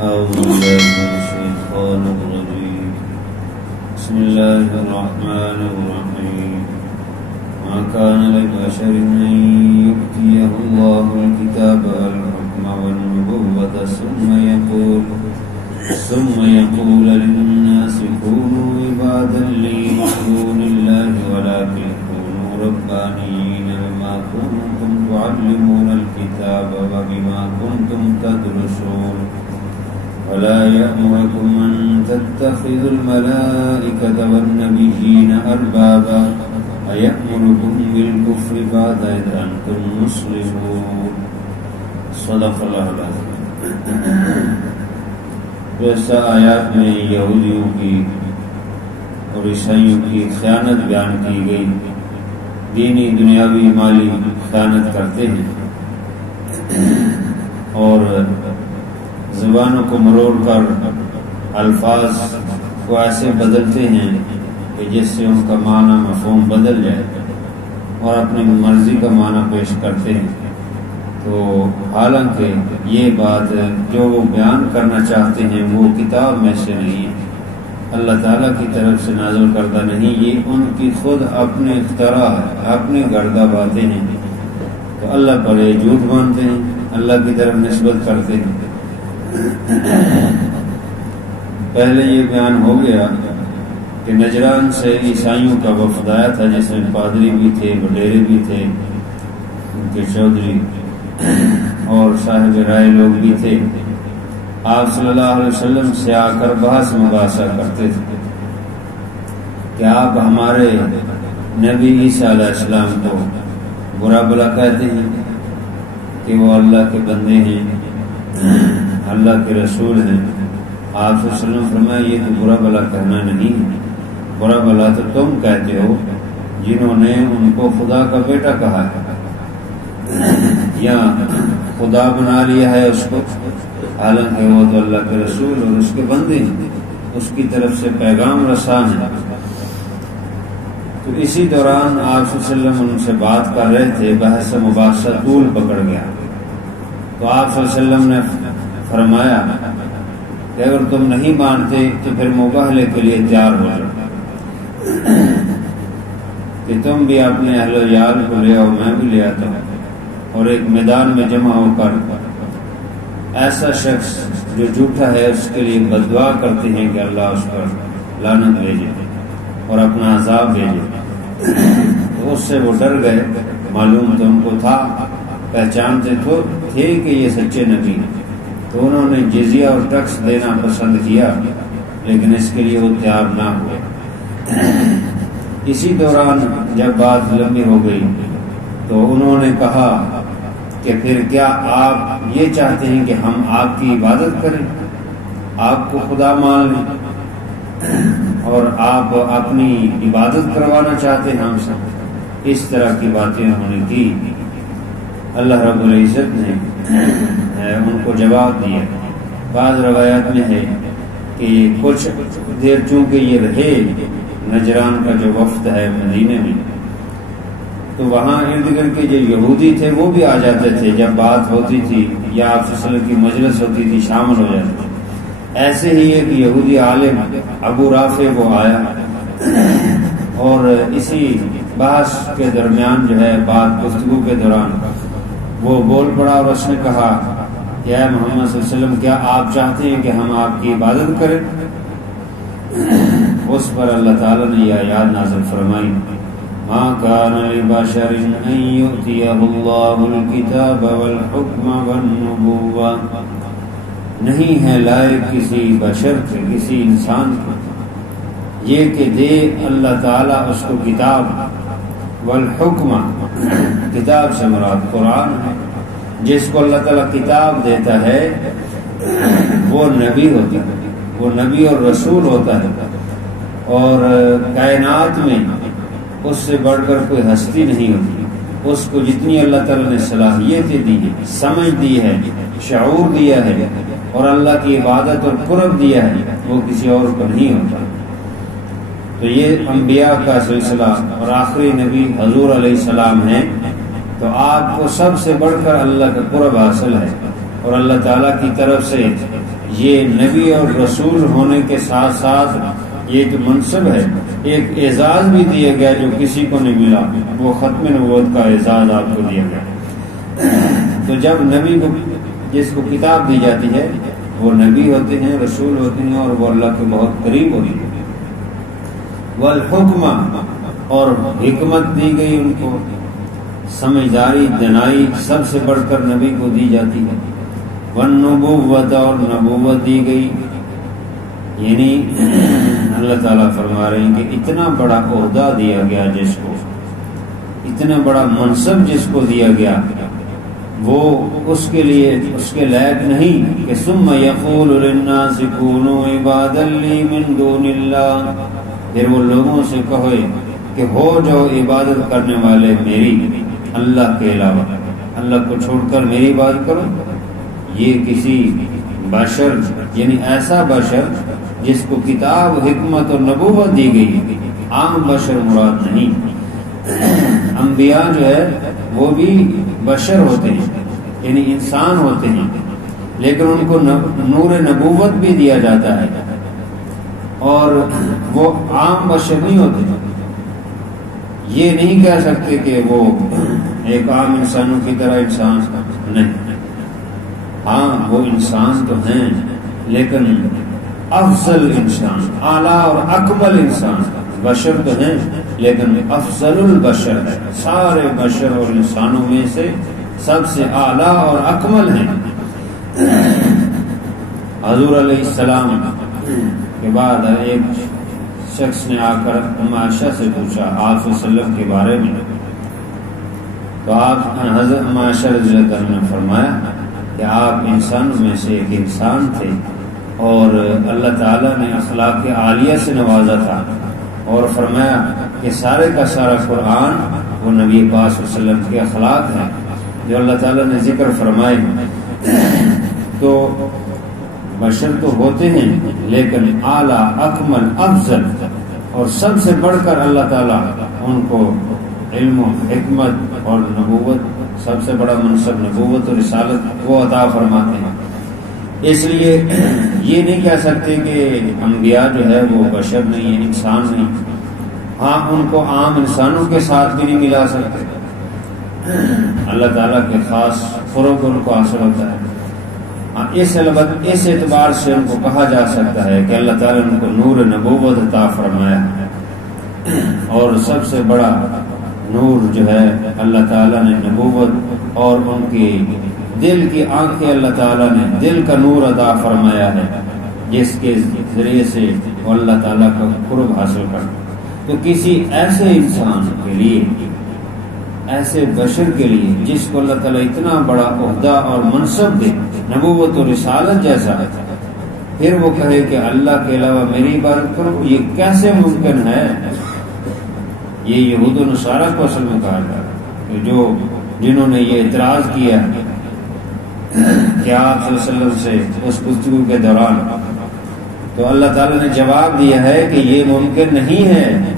أعوذ بالله من الشيطان الرجيم بسم الله الرحمن الرحيم ما كان لبشر أن يؤتيه الله الكتاب والحكم والنبوة ثم يقول للناس كونوا عبادا لي من دون الله ولكن كونوا ربانيين بما كنتم تعلمون الكتاب وبما كنتم تدرسون ولا يأمركم أن تتخذوا الملائكة والنبيين أربابا أيأمركم بالكفر بعد إذ أنتم مسلمون صدق الله العظيم. ویسا آیات میں یہودیوں کی اور عیسائیوں کی خیانت بیان کی گئی. دینی دنیاوی مالی خیانت کرتے ہیں اور زبانوں کو مروڑ کر الفاظ کو ایسے بدلتے ہیں کہ جس سے ان کا معنی مفہوم بدل جائے اور اپنی مرضی کا معنی پیش کرتے ہیں. تو حالانکہ یہ بات جو وہ بیان کرنا چاہتے ہیں وہ کتاب میں سے نہیں ہے, اللہ تعالیٰ کی طرف سے نازل کردہ نہیں, یہ ان کی خود اپنے اختراع ہے, اپنے گردہ باتیں ہیں. تو اللہ پر یہ جھوٹ مانتے ہیں, اللہ کی طرف نسبت کرتے ہیں. پہلے یہ بیان ہو گیا کہ نجران سے عیسائیوں کا وفد آیا تھا جس میں پادری بھی تھے, وڈیرے بھی تھے, ان کے چودھری اور صاحب رائے لوگ بھی تھے. آپ صلی اللہ علیہ وسلم سے آ کر بحث مباحثہ کرتے تھے کہ آپ ہمارے نبی عیسیٰ علیہ السلام کو برا بلا کہتے ہیں کہ وہ اللہ کے بندے ہیں, اللہ کے رسول ہیں. آپ صلی اللہ علیہ وسلم فرمایا یہ تو برا بلا کہنا نہیں ہے, برا بلا تو تم کہتے ہو جنہوں نے ان کو خدا کا بیٹا کہا ہے یا خدا بنا لیا ہے اس کو, حالانکہ وہ تو اللہ کے رسول اور اس کے بندے ہیں, اس کی طرف سے پیغام رساں ہیں. تو اسی دوران آپ صلی اللہ علیہ وسلم ان سے بات کر رہے تھے, بحث مباحثہ طول پکڑ گیا. تو آپ صلی اللہ علیہ وسلم نے فرمایا کہ اگر تم نہیں مانتے تو پھر مباہلے کے لیے تیار ہو جاؤ کہ تم بھی اپنے اہل و عیال کو لے آؤ, میں بھی لے آتا ہوں, اور ایک میدان میں جمع ہو کر ایسا شخص جو جھوٹا ہے اس کے لیے بددعا کرتے ہیں کہ اللہ اس پر لعنت بھیجے اور اپنا عذاب بھیجے. تو اس سے وہ ڈر گئے, معلوم تو ان کو تھا, پہچانتے تھے کہ یہ سچے نبی ہیں. تو انہوں نے جزیہ اور ٹیکس دینا پسند کیا, لیکن اس کے لیے وہ تیار نہ ہوئے. اسی دوران جب بات لمبی ہو گئی تو انہوں نے کہا کہ پھر کیا آپ یہ چاہتے ہیں کہ ہم آپ کی عبادت کریں, آپ کو خدا مان لیں اور آپ اپنی عبادت کروانا چاہتے ہیں ہم سے؟ اس طرح کی باتیں انہوں نے کی. اللہ رب العزت نے ان کو جواب دیا. بعض روایات میں ہے کہ کچھ دیر چونکہ یہ رہے نجران کا جو وفد ہے مدینے میں, تو وہاں ارد گرد کے جو یہودی تھے وہ بھی آ جاتے تھے جب بات ہوتی تھی یا آپ صلی اللہ علیہ وسلم کی مجلس ہوتی تھی, شامل ہو جاتے تھے. ایسے ہی ایک یہودی عالم ابو رافع وہ آیا اور اسی بحث کے درمیان جو ہے بات گفتگو کے دوران وہ بول پڑا اور اس نے کہا کہ اے محمد صلی اللہ علیہ وسلم کیا آپ چاہتے ہیں کہ ہم آپ کی عبادت کریں؟ اس پر اللہ تعالیٰ نے یہ آیات نازل فرمائی ما كان لبشر ان يؤتيه الله الكتاب والحكم والنبوة. نہیں ہے لائق کسی بشر کے, کسی انسان کو یہ کہ دے اللہ تعالیٰ اس کو کتاب, والحکم کتاب سے مراد قرآن ہے. جس کو اللہ تعالیٰ کتاب دیتا ہے وہ نبی ہوتا ہے, وہ نبی اور رسول ہوتا ہے, اور کائنات میں اس سے بڑھ کر کوئی ہستی نہیں ہوتی. اس کو جتنی اللہ تعالیٰ نے صلاحیتیں دی ہیں, سمجھ دی ہے, شعور دیا ہے اور اللہ کی عبادت اور قرب دیا ہے, وہ کسی اور کو نہیں ہوتا. تو یہ انبیاء کا سلسلہ اور آخری نبی حضور علیہ السلام ہیں. تو آپ کو سب سے بڑھ کر اللہ کا قرب حاصل ہے اور اللہ تعالیٰ کی طرف سے یہ نبی اور رسول ہونے کے ساتھ ساتھ یہ جو منصب ہے ایک اعزاز بھی دیا گیا جو کسی کو نہیں ملا، وہ ختم نبوت کا اعزاز آپ کو دیا گیا۔ تو جب نبی کو جس کو کتاب دی جاتی ہے وہ نبی ہوتے ہیں، رسول ہوتے ہیں، اور وہ اللہ کے بہت قریب ہوتے ہیں۔ والحکمہ، اور حکمت دی گئی ان کو، سمجھداری دانائی سب سے بڑھ کر نبی کو دی جاتی ہے۔ والنبوت، اور نبوت دی گئی، یعنی اللہ تعالیٰ فرما رہے ہیں کہ اتنا بڑا عہدہ دیا گیا جس کو، اتنا بڑا منصب جس کو دیا گیا، وہ اس کے لیے اس کے لائق نہیں کہ ثم یقول للناس کونوا عبادا لی من دون اللہ، پھر وہ لوگوں سے کہے کہ ہو جاؤ عبادت کرنے والے میری اللہ کے علاوہ، اللہ کو چھوڑ کر میری عبادت کرو۔ یہ کسی بشر، یعنی ایسا بشر جس کو کتاب، حکمت اور نبوت دی گئی، عام بشر مراد نہیں۔ انبیاء جو ہے وہ بھی بشر ہوتے ہیں، یعنی انسان ہوتے ہیں، لیکن ان کو نور نبوت بھی دیا جاتا ہے، اور وہ عام بشر نہیں ہوتے۔ یہ نہیں کہہ سکتے کہ وہ ایک عام انسانوں کی طرح انسان نہیں، ہاں وہ انسان تو ہیں لیکن افضل انسان، اعلیٰ اور اکمل انسان، بشر تو ہیں لیکن افضل البشر ہے، سارے بشر اور انسانوں میں سے سب سے اعلیٰ اور اکمل ہیں۔ حضور علیہ السلام کے بعد ایک شخص نے آ کر عائشہ سے پوچھا آپ صلی اللہ علیہ وسلم کے بارے میں، تو آپ حضرت عائشہ رضی اللہ عنہ نے فرمایا کہ آپ انسانوں میں سے ایک انسان تھے، اور اللہ تعالیٰ نے اخلاق عالیہ سے نوازا تھا، اور فرمایا کہ سارے کا سارا قرآن وہ نبی پاک صلی اللہ علیہ وسلم کے اخلاق ہیں جو اللہ تعالیٰ نے ذکر فرمائے۔ تو بشر تو ہوتے ہیں لیکن اعلیٰ، اکمل، افضل، اور سب سے بڑھ کر اللہ تعالیٰ ان کو علم و حکمت اور نبوت، سب سے بڑا منصب نبوت اور رسالت وہ عطا فرماتے ہیں۔ اس لیے یہ نہیں کہہ سکتے کہ انبیاء جو ہے وہ بشر نہیں ہے، انسان نہیں، ہاں ان کو عام انسانوں کے ساتھ بھی نہیں ملا سکتے، اللہ تعالیٰ کے خاص قرب ان کو حاصل ہوتا ہے۔ اس اعتبار سے ان کو کہا جا سکتا ہے کہ اللہ تعالیٰ نے ان کو نور نبوت عطا فرمایا ہے، اور سب سے بڑا نور جو ہے اللہ تعالیٰ نے نبوت، اور ان کی دل کی آنکھیں اللہ تعالیٰ نے دل کا نور عطا فرمایا ہے جس کے ذریعے سے وہ اللہ تعالیٰ کا قرب حاصل کرتا۔ تو کسی ایسے انسان کے لیے، ایسے بشر کے لیے جس کو اللہ تعالیٰ اتنا بڑا عہدہ اور منصب دے، نبوت و رسالت جیسا ہے، پھر وہ کہے کہ اللہ کے علاوہ میری عبادت کرو، یہ کیسے ممکن ہے؟ یہ یہود و نصارہ کو اصل میں کہا جا رہا ہے، جنہوں نے یہ اعتراض کیا کہ آپ صلی اللہ علیہ وسلم سے اس گفتگو کے دوران، تو اللہ تعالیٰ نے جواب دیا ہے کہ یہ ممکن نہیں ہے۔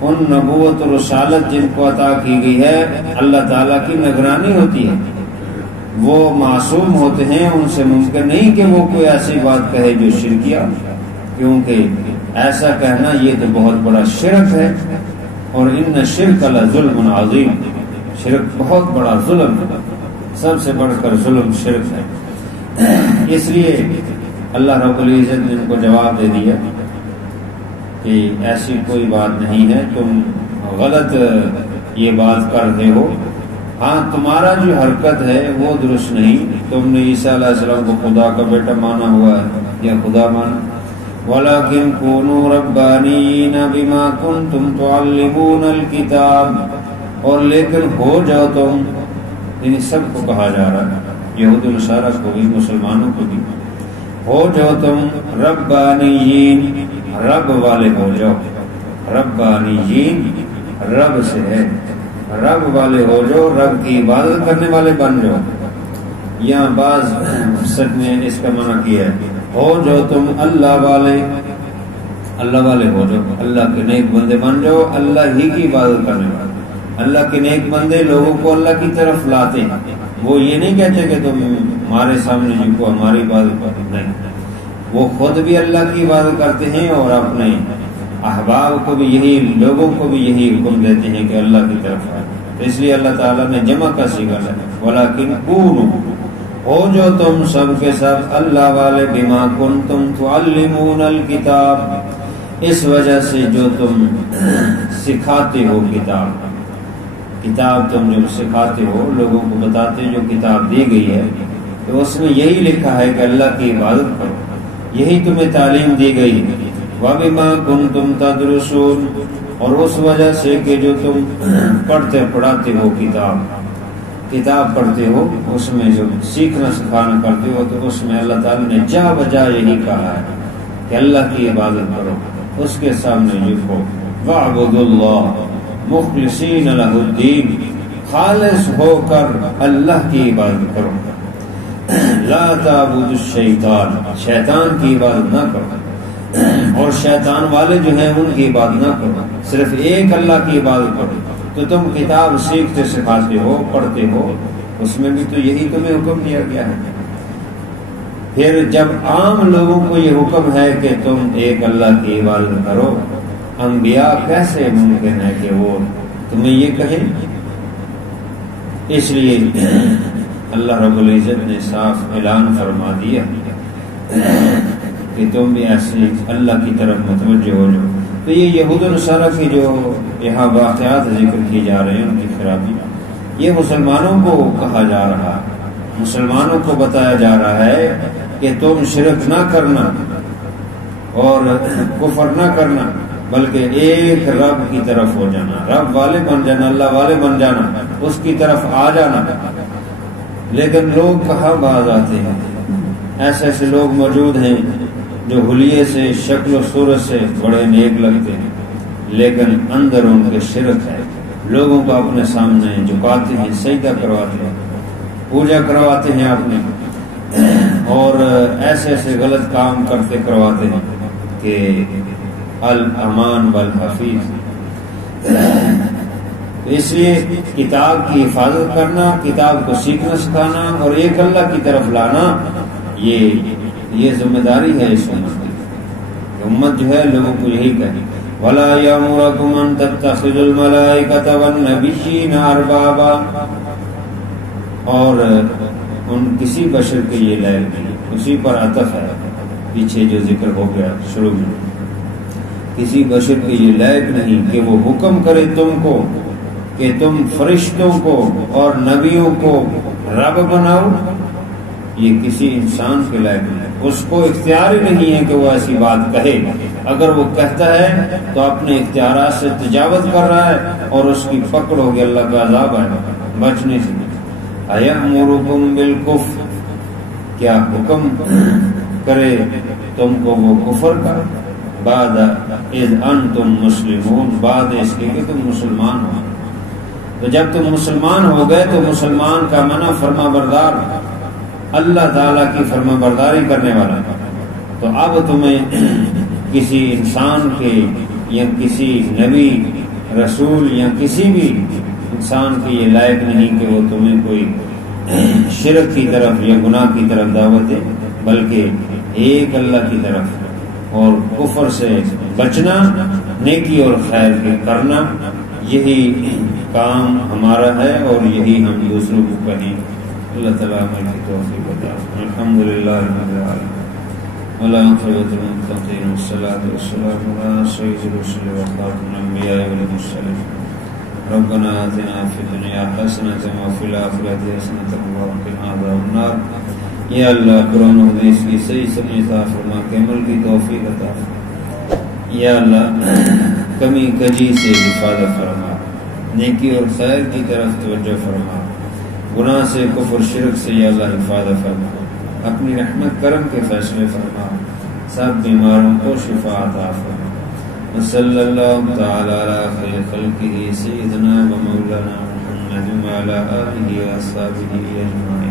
ان نبوت و رسالت جن کو عطا کی گئی ہے اللہ تعالیٰ کی نگرانی ہوتی ہے، وہ معصوم ہوتے ہیں، ان سے ممکن نہیں کہ وہ کوئی ایسی بات کہے جو شرکیہ، کیونکہ ایسا کہنا یہ تو بہت بڑا شرک ہے، اور ان شرک لظلم عظیم، شرک بہت بڑا ظلم ہے، سب سے بڑھ کر ظلم شرک ہے۔ اس لیے اللہ رب العزت نے ان کو جواب دے دیا کہ ایسی کوئی بات نہیں ہے، تم غلط یہ بات کر رہے ہو، ہاں تمہارا جو حرکت ہے وہ درست نہیں، تم نے عیسیٰ علیہ السلام کو خدا کا بیٹا مانا ہوا ہے یا خدا مانا۔ وَلَكِنْ كُونُوا رَبَّانِيِّينَ بِمَا كُنْتُمْ تُعَلِّمُونَ الْكِتَابَ، اور لیکن ہو جاؤ تم، یعنی سب کو کہا جا رہا ہے، یہود و نصارہ کو بھی، مسلمانوں کو بھی، ہو جاؤ تم ربانیین، رب والے ہو جاؤ، ربانیین رب سے ہے، رب والے ہو جاؤ، رب کی عبادت کرنے والے بن جاؤ۔ یہاں بعض مفسر نے اس کا معنی کیا ہے ہو جاؤ تم اللہ والے، اللہ والے ہو جاؤ، اللہ کے نیک بندے بن جاؤ، اللہ ہی کی عبادت کرنے والے۔ اللہ کے نیک بندے لوگوں کو اللہ کی طرف لاتے ہیں، وہ یہ نہیں کہتے کہ تم ہمارے سامنے جن کو ہماری عبادت کرو، نہیں، وہ خود بھی اللہ کی عبادت کرتے ہیں اور اپنے احباب کو بھی یہی لوگوں کو بھی یہی حکم دیتے ہیں کہ اللہ کی طرف آئے. تو اس لیے اللہ تعالیٰ نے جمع کا صیغہ لگا ولیکن کونوا ہو جو تم سب کے ساتھ اللہ والے بما کنتم تعلمون الکتاب اس وجہ سے جو تم سکھاتے ہو کتاب تم جو سکھاتے ہو لوگوں کو بتاتے جو کتاب دی گئی ہے تو اس میں یہی لکھا ہے کہ اللہ کی عبادت کرو یہی تمہیں تعلیم دی گئی وَبِمَا كُنْتُمْ تَدْرُسُونَ اور اس وجہ سے کہ جو تم پڑھاتے ہو کتاب پڑھتے ہو اس میں جو سیکھنا سکھانا کرتے ہو تو اس میں اللہ تعالی نے جا بجا یہی کہا ہے کہ اللہ کی عبادت کرو اس کے سامنے لکھو وَاعْبُدُوا اللَّهَ مُخْلِصِينَ لَهُ الدِّينَ خالص ہو کر اللہ کی عبادت کرو لا تعبدوا الشیطان شیطان کی عبادت نہ کرو اور شیطان والے جو ہیں ان کی عبادت نہ کرو صرف ایک اللہ کی عبادت کرو. تو تم کتاب سیکھتے سکھاتے ہو پڑھتے ہو اس میں بھی تو یہی تمہیں حکم دیا گیا ہے. پھر جب عام لوگوں کو یہ حکم ہے کہ تم ایک اللہ کی عبادت کرو انبیاء کیسے ممکن ہے کہ وہ تمہیں یہ کہیں. اس لیے اللہ رب العزت نے صاف اعلان فرما دیا کہ تم بھی ایسے اللہ کی طرف متوجہ ہو جاؤ. تو یہ یہود و نصارہ کی جو یہاں واقعات ذکر کی جا رہے ہیں ان کی خرابی یہ مسلمانوں کو کہا جا رہا مسلمانوں کو بتایا جا رہا ہے کہ تم شرک نہ کرنا اور کفر نہ کرنا بلکہ ایک رب کی طرف ہو جانا رب والے بن جانا اللہ والے بن جانا اس کی طرف آ جانا. لیکن لوگ کہاں باز آتے ہیں ایسے لوگ موجود ہیں جو حلیے سے شکل و صورت سے بڑے نیک لگتے ہیں لیکن اندر ان کے شرک ہے. لوگوں کو اپنے سامنے جھکاتے ہیں سجدہ کرواتے ہیں پوجا کرواتے ہیں اپنے اور ایسے غلط کام کرواتے ہیں کہ الامان والحفیظ. اس لیے کتاب کی حفاظت کرنا کتاب کو سیکھنا سکھانا اور ایک اللہ کی طرف لانا یہ ذمہ داری ہے اس امت جو ہے لوگوں کو یہی کہے وَلَا يَأْمُرَكُمْ أَن تَتَّخِذُوا الْمَلَائِكَةَ وَالنَّبِيِّينَ أَرْبَابًا اور ان کسی بشر کے یہ لائق نہیں اسی پر عطف ہے پیچھے جو ذکر ہو گیا شروع میں کسی بشر کے یہ لائق نہیں کہ وہ حکم کرے تم کو کہ تم فرشتوں کو اور نبیوں کو رب بناؤ. یہ کسی انسان کے لائق نہیں اس کو اختیار ہی نہیں ہے کہ وہ ایسی بات کہے. اگر وہ کہتا ہے تو اپنے اختیارات سے تجاوز کر رہا ہے اور اس کی پکڑ ہوگی اللہ کا عذاب ہے بچنے سے. اَيَأْمُرُكُمْ بِالْكُفْرِ کیا حکم کرے تم کو وہ کفر کا بعد اذ انتم مسلمون بعد اس کے کہ تم مسلمان ہو. تو جب تم مسلمان ہو گئے تو مسلمان کا معنی فرما بردار اللہ تعالیٰ کی فرما برداری کرنے والا. تو اب تمہیں کسی انسان کے یا کسی نبی رسول یا کسی بھی انسان کے یہ لائق نہیں کہ وہ تمہیں کوئی شرک کی طرف یا گناہ کی طرف دعوت دے بلکہ ایک اللہ کی طرف اور کفر سے بچنا نیکی اور خیر کے کرنا یہی کام ہمارا ہے اور یہی ہم دوسروں کو کہیں. اللہ تعالیٰ ہمیں توفیق عطا فرمائے. الحمدللہ رب العالمین والعاقبۃ للمتقین والصلاۃ والسلام علی سید الرسل وخاتم الانبیاء والمرسلین. ربنا آتنا فی الدنیا حسنۃ وفی الآخرۃ حسنۃ وقنا عذاب النار. یا اللہ قرآن و حدیث کی صحیح سمجھ عطا فرما کے عمل کی توفیق عطا فرما. یا اللہ کمی کجی سے حفاظت فرما نیکی اور خیر کی طرف توجہ فرما گناہ سے کفر شرک سے یا اللہ حفاظت فرما. اپنی رحمت کرم کے فیصلے فرما سب بیماروں کو شفا عطا فرما. صلی اللہ تعالی علی خیر خلقہ سیدنا و مولانا محمد وعلی آلہ و اصحابہ اجمعین.